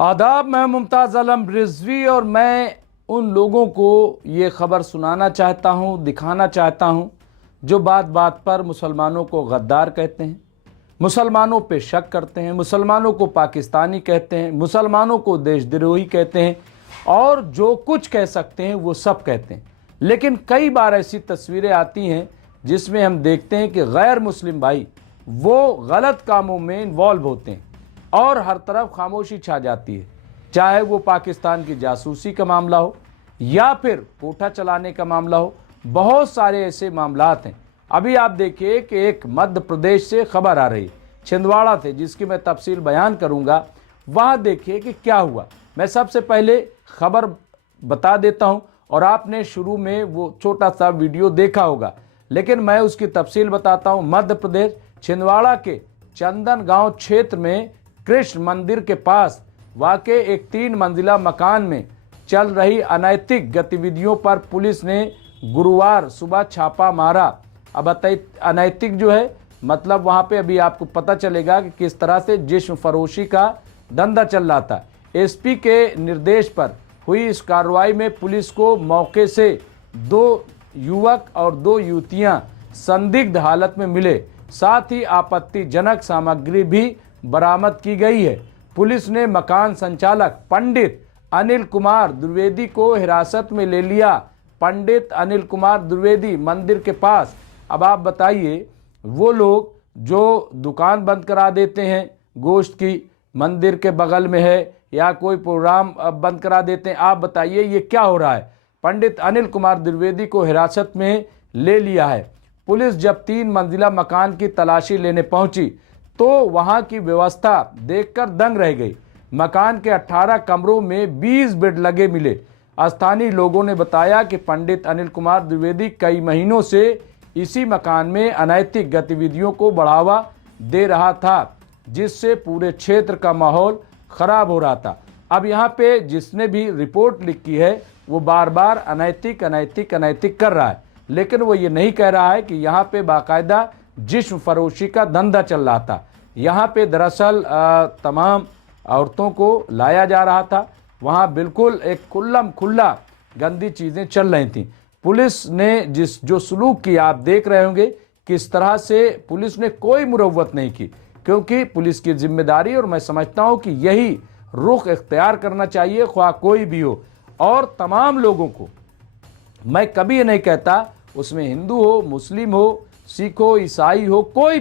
आदाब, मैं मुमताज़ आलम रिजवी और मैं उन लोगों को ये ख़बर सुनाना चाहता हूँ, दिखाना चाहता हूँ जो बात बात पर मुसलमानों को गद्दार कहते हैं, मुसलमानों पे शक करते हैं, मुसलमानों को पाकिस्तानी कहते हैं, मुसलमानों को देशद्रोही कहते हैं और जो कुछ कह सकते हैं वो सब कहते हैं। लेकिन कई बार ऐसी तस्वीरें आती हैं जिसमें हम देखते हैं कि गैर मुस्लिम भाई वो गलत कामों में इन्वॉल्व होते हैं और हर तरफ खामोशी छा जाती है, चाहे वो पाकिस्तान की जासूसी का मामला हो या फिर कोठा चलाने का मामला हो। बहुत सारे ऐसे मामलात हैं। अभी आप देखिए कि एक मध्य प्रदेश से खबर आ रही, छिंदवाड़ा से, जिसकी मैं तफसील बयान करूंगा। वहां देखिए कि क्या हुआ। मैं सबसे पहले खबर बता देता हूं और आपने शुरू में वो छोटा सा वीडियो देखा होगा, लेकिन मैं उसकी तफसील बताता हूं। मध्य प्रदेश छिंदवाड़ा के चंदन गांव क्षेत्र में कृष्ण मंदिर के पास वाक़े एक 3 मंजिला मकान में चल रही अनैतिक गतिविधियों पर पुलिस ने गुरुवार सुबह छापा मारा। अब अनैतिक जो है मतलब वहां पे अभी आपको पता चलेगा कि किस तरह से जिस्म फरोशी का धंधा चल रहा था। एसपी के निर्देश पर हुई इस कार्रवाई में पुलिस को मौके से 2 युवक और 2 युवतियां संदिग्ध हालत में मिले। साथ ही आपत्तिजनक सामग्री भी बरामद की गई है। पुलिस ने मकान संचालक पंडित अनिल कुमार द्विवेदी को हिरासत में ले लिया। पंडित अनिल कुमार द्विवेदी मंदिर के पास, अब आप बताइए, वो लोग जो दुकान बंद करा देते हैं गोश्त की, मंदिर के बगल में है, या कोई प्रोग्राम बंद करा देते हैं, आप बताइए ये क्या हो रहा है। पंडित अनिल कुमार द्विवेदी को हिरासत में ले लिया है। पुलिस जब 3 मंजिला मकान की तलाशी लेने पहुंची तो वहां की व्यवस्था देखकर दंग रह गई। मकान के 18 कमरों में 20 बेड लगे मिले। स्थानीय लोगों ने बताया कि पंडित अनिल कुमार द्विवेदी कई महीनों से इसी मकान में अनैतिक गतिविधियों को बढ़ावा दे रहा था, जिससे पूरे क्षेत्र का माहौल खराब हो रहा था। अब यहाँ पे जिसने भी रिपोर्ट लिखी है वो बार बार अनैतिक अनैतिक अनैतिक कर रहा है, लेकिन वो ये नहीं कह रहा है कि यहाँ पे बाकायदा जिस्म फरोशी का धंधा चल रहा था। यहाँ पे दरअसल तमाम औरतों को लाया जा रहा था। वहाँ बिल्कुल एक खुल्ला गंदी चीज़ें चल रही थी। पुलिस ने जो सलूक किया आप देख रहे होंगे किस तरह से पुलिस ने कोई मुरव्वत नहीं की, क्योंकि पुलिस की जिम्मेदारी, और मैं समझता हूँ कि यही रुख इख्तियार करना चाहिए ख्वाह कोई भी हो। और तमाम लोगों को, मैं कभी ये नहीं कहता उसमें हिंदू हो, मुस्लिम हो, सिख हो, ईसाई हो, कोई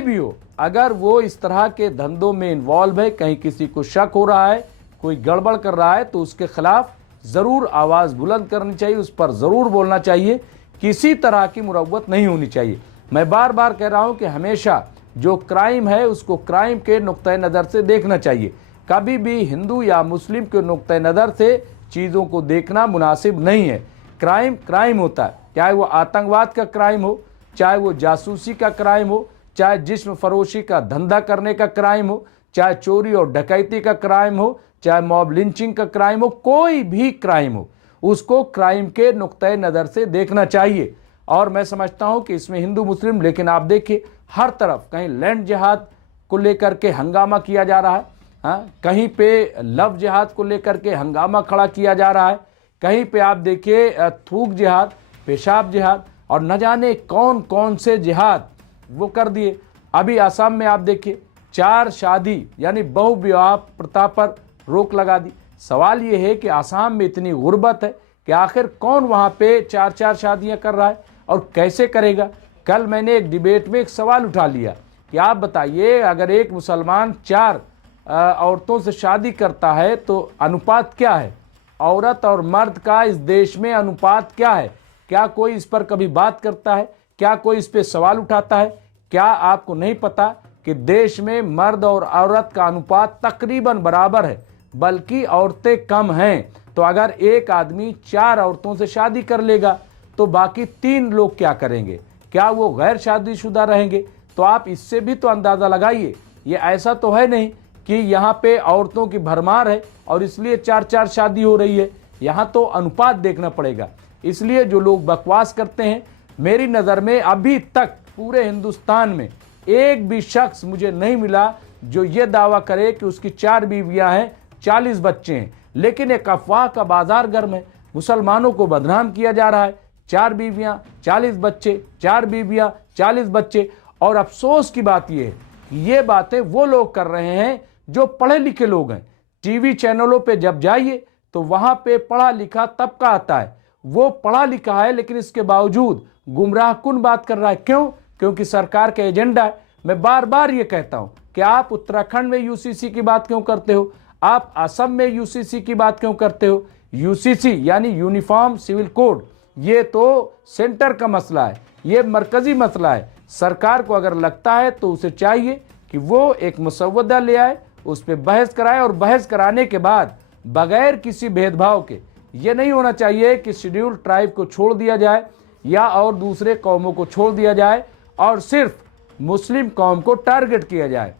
भी हो, अगर वो इस तरह के धंधों में इन्वॉल्व है, कहीं किसी को शक हो रहा है, कोई गड़बड़ कर रहा है, तो उसके खिलाफ ज़रूर आवाज़ बुलंद करनी चाहिए, उस पर ज़रूर बोलना चाहिए। किसी तरह की मुरव्वत नहीं होनी चाहिए। मैं बार बार कह रहा हूँ कि हमेशा जो क्राइम है उसको क्राइम के नुक्ते नज़र से देखना चाहिए। कभी भी हिंदू या मुस्लिम के नुक्ते नज़र से चीज़ों को देखना मुनासिब नहीं है। क्राइम क्राइम होता है, चाहे वो आतंकवाद का क्राइम हो, चाहे वो जासूसी का क्राइम हो, चाहे जिस्म फरोशी का धंधा करने का क्राइम हो, चाहे चोरी और डकैती का क्राइम हो, चाहे मॉब लिंचिंग का क्राइम हो, कोई भी क्राइम हो, उसको क्राइम के नुक्ते नज़र से देखना चाहिए। और मैं समझता हूं कि इसमें हिंदू मुस्लिम, लेकिन आप देखिए हर तरफ कहीं लैंड जिहाद को लेकर के हंगामा किया जा रहा है, हाँ, कहीं पे लव जिहाद को लेकर के हंगामा खड़ा किया जा रहा है, कहीं पे आप देखिए थूक जिहाद, पेशाब जिहाद, और न जाने कौन कौन से जिहाद वो कर दिए। अभी असम में आप देखिए 4 शादी यानी बहु विवाह प्रथा पर रोक लगा दी। सवाल ये है कि असम में इतनी गुर्बत है कि आखिर कौन वहाँ पे 4-4 शादियाँ कर रहा है और कैसे करेगा। कल मैंने एक डिबेट में एक सवाल उठा लिया कि आप बताइए, अगर एक मुसलमान 4 औरतों से शादी करता है तो अनुपात क्या है, औरत और मर्द का इस देश में अनुपात क्या है? क्या कोई इस पर कभी बात करता है? क्या कोई इस पे सवाल उठाता है? क्या आपको नहीं पता कि देश में मर्द और औरत का अनुपात तकरीबन बराबर है, बल्कि औरतें कम हैं। तो अगर एक आदमी 4 औरतों से शादी कर लेगा तो बाकी 3 लोग क्या करेंगे? क्या वो गैर शादीशुदा रहेंगे? तो आप इससे भी तो अंदाज़ा लगाइए। ये ऐसा तो है नहीं कि यहाँ पे औरतों की भरमार है और इसलिए 4-4 शादी हो रही है। यहाँ तो अनुपात देखना पड़ेगा। इसलिए जो लोग बकवास करते हैं, मेरी नज़र में अभी तक पूरे हिंदुस्तान में एक भी शख्स मुझे नहीं मिला जो ये दावा करे कि उसकी 4 बीवियां हैं, 40 बच्चे हैं, लेकिन एक अफवाह का बाजार गर्म है। मुसलमानों को बदनाम किया जा रहा है। 4 बीवियां 40 बच्चे, 4 बीवियां 40 बच्चे। और अफसोस की बात यह है कि ये बातें वो लोग कर रहे हैं जो पढ़े लिखे लोग हैं। टीवी चैनलों पे जब जाइए तो वहां पे पढ़ा लिखा तबका आता है, वो पढ़ा लिखा है लेकिन इसके बावजूद गुमराह कुन बात कर रहा है। क्यों? क्योंकि सरकार का एजेंडा है। मैं बार बार ये कहता हूं कि आप उत्तराखंड में यूसीसी की बात क्यों करते हो, आप असम में यूसीसी की बात क्यों करते हो। यूसीसी यानी यूनिफॉर्म सिविल कोड, ये तो सेंटर का मसला है, ये मरकजी मसला है। सरकार को अगर लगता है तो उसे चाहिए कि वो एक मसौदा ले आए, उस पर बहस कराए, और बहस कराने के बाद बगैर किसी भेदभाव के, ये नहीं होना चाहिए कि शेड्यूल ट्राइब को छोड़ दिया जाए या और दूसरे कौमों को छोड़ दिया जाए और सिर्फ मुस्लिम कौम को टारगेट किया जाए।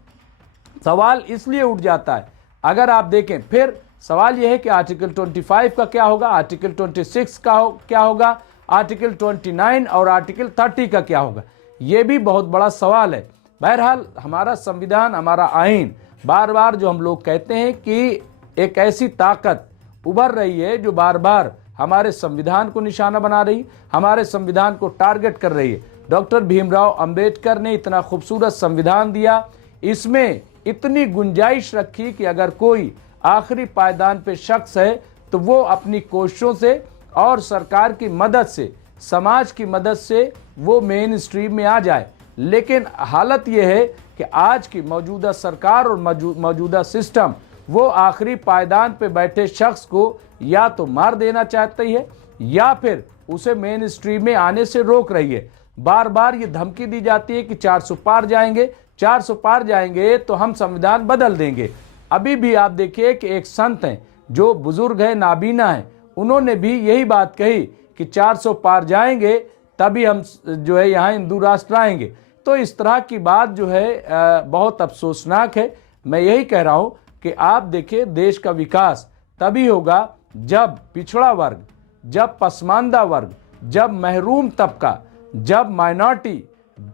सवाल इसलिए उठ जाता है, अगर आप देखें फिर सवाल यह है कि आर्टिकल 25 का क्या होगा, आर्टिकल 26 का क्या होगा, आर्टिकल 29 और आर्टिकल 30 का क्या होगा। यह भी बहुत बड़ा सवाल है। बहरहाल हमारा संविधान, हमारा आईन, बार बार जो हम लोग कहते हैं कि एक ऐसी ताकत उभर रही है जो बार बार हमारे संविधान को निशाना बना रही, हमारे संविधान को टारगेट कर रही है। डॉक्टर भीमराव अंबेडकर ने इतना खूबसूरत संविधान दिया, इसमें इतनी गुंजाइश रखी कि अगर कोई आखिरी पायदान पे शख्स है तो वो अपनी कोशिशों से और सरकार की मदद से, समाज की मदद से वो मेन स्ट्रीम में आ जाए। लेकिन हालत यह है कि आज की मौजूदा सरकार और मौजूदा सिस्टम वो आखिरी पायदान पे बैठे शख्स को या तो मार देना चाहती है या फिर उसे मेन स्ट्रीम में आने से रोक रही है। बार बार ये धमकी दी जाती है कि 400 पार जाएंगे, 400 पार जाएंगे तो हम संविधान बदल देंगे। अभी भी आप देखिए कि एक संत हैं जो बुजुर्ग है, नाबीना है, उन्होंने भी यही बात कही कि 400 पार जाएंगे तभी हम जो है यहाँ हिंदू राष्ट्र आएंगे। तो इस तरह की बात जो है बहुत अफसोसनाक है। मैं यही कह रहा हूँ कि आप देखिए देश का विकास तभी होगा जब पिछड़ा वर्ग, जब पसमानदा वर्ग, जब महरूम तबका, जब माइनॉरिटी,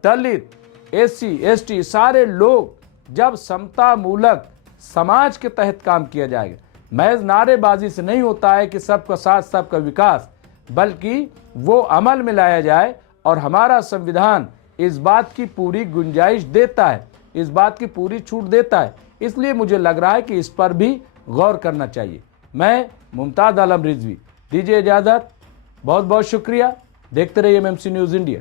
दलित, एससी, एसटी सारे लोग जब समता मूलक समाज के तहत काम किया जाएगा। महज नारेबाजी से नहीं होता है कि सबका साथ सबका विकास, बल्कि वो अमल में लाया जाए। और हमारा संविधान इस बात की पूरी गुंजाइश देता है, इस बात की पूरी छूट देता है। इसलिए मुझे लग रहा है कि इस पर भी गौर करना चाहिए। मैं मुमताज आलम रिजवी, दीजिए इजाज़त। बहुत बहुत शुक्रिया। देखते रहिए एमएमसी न्यूज़ इंडिया।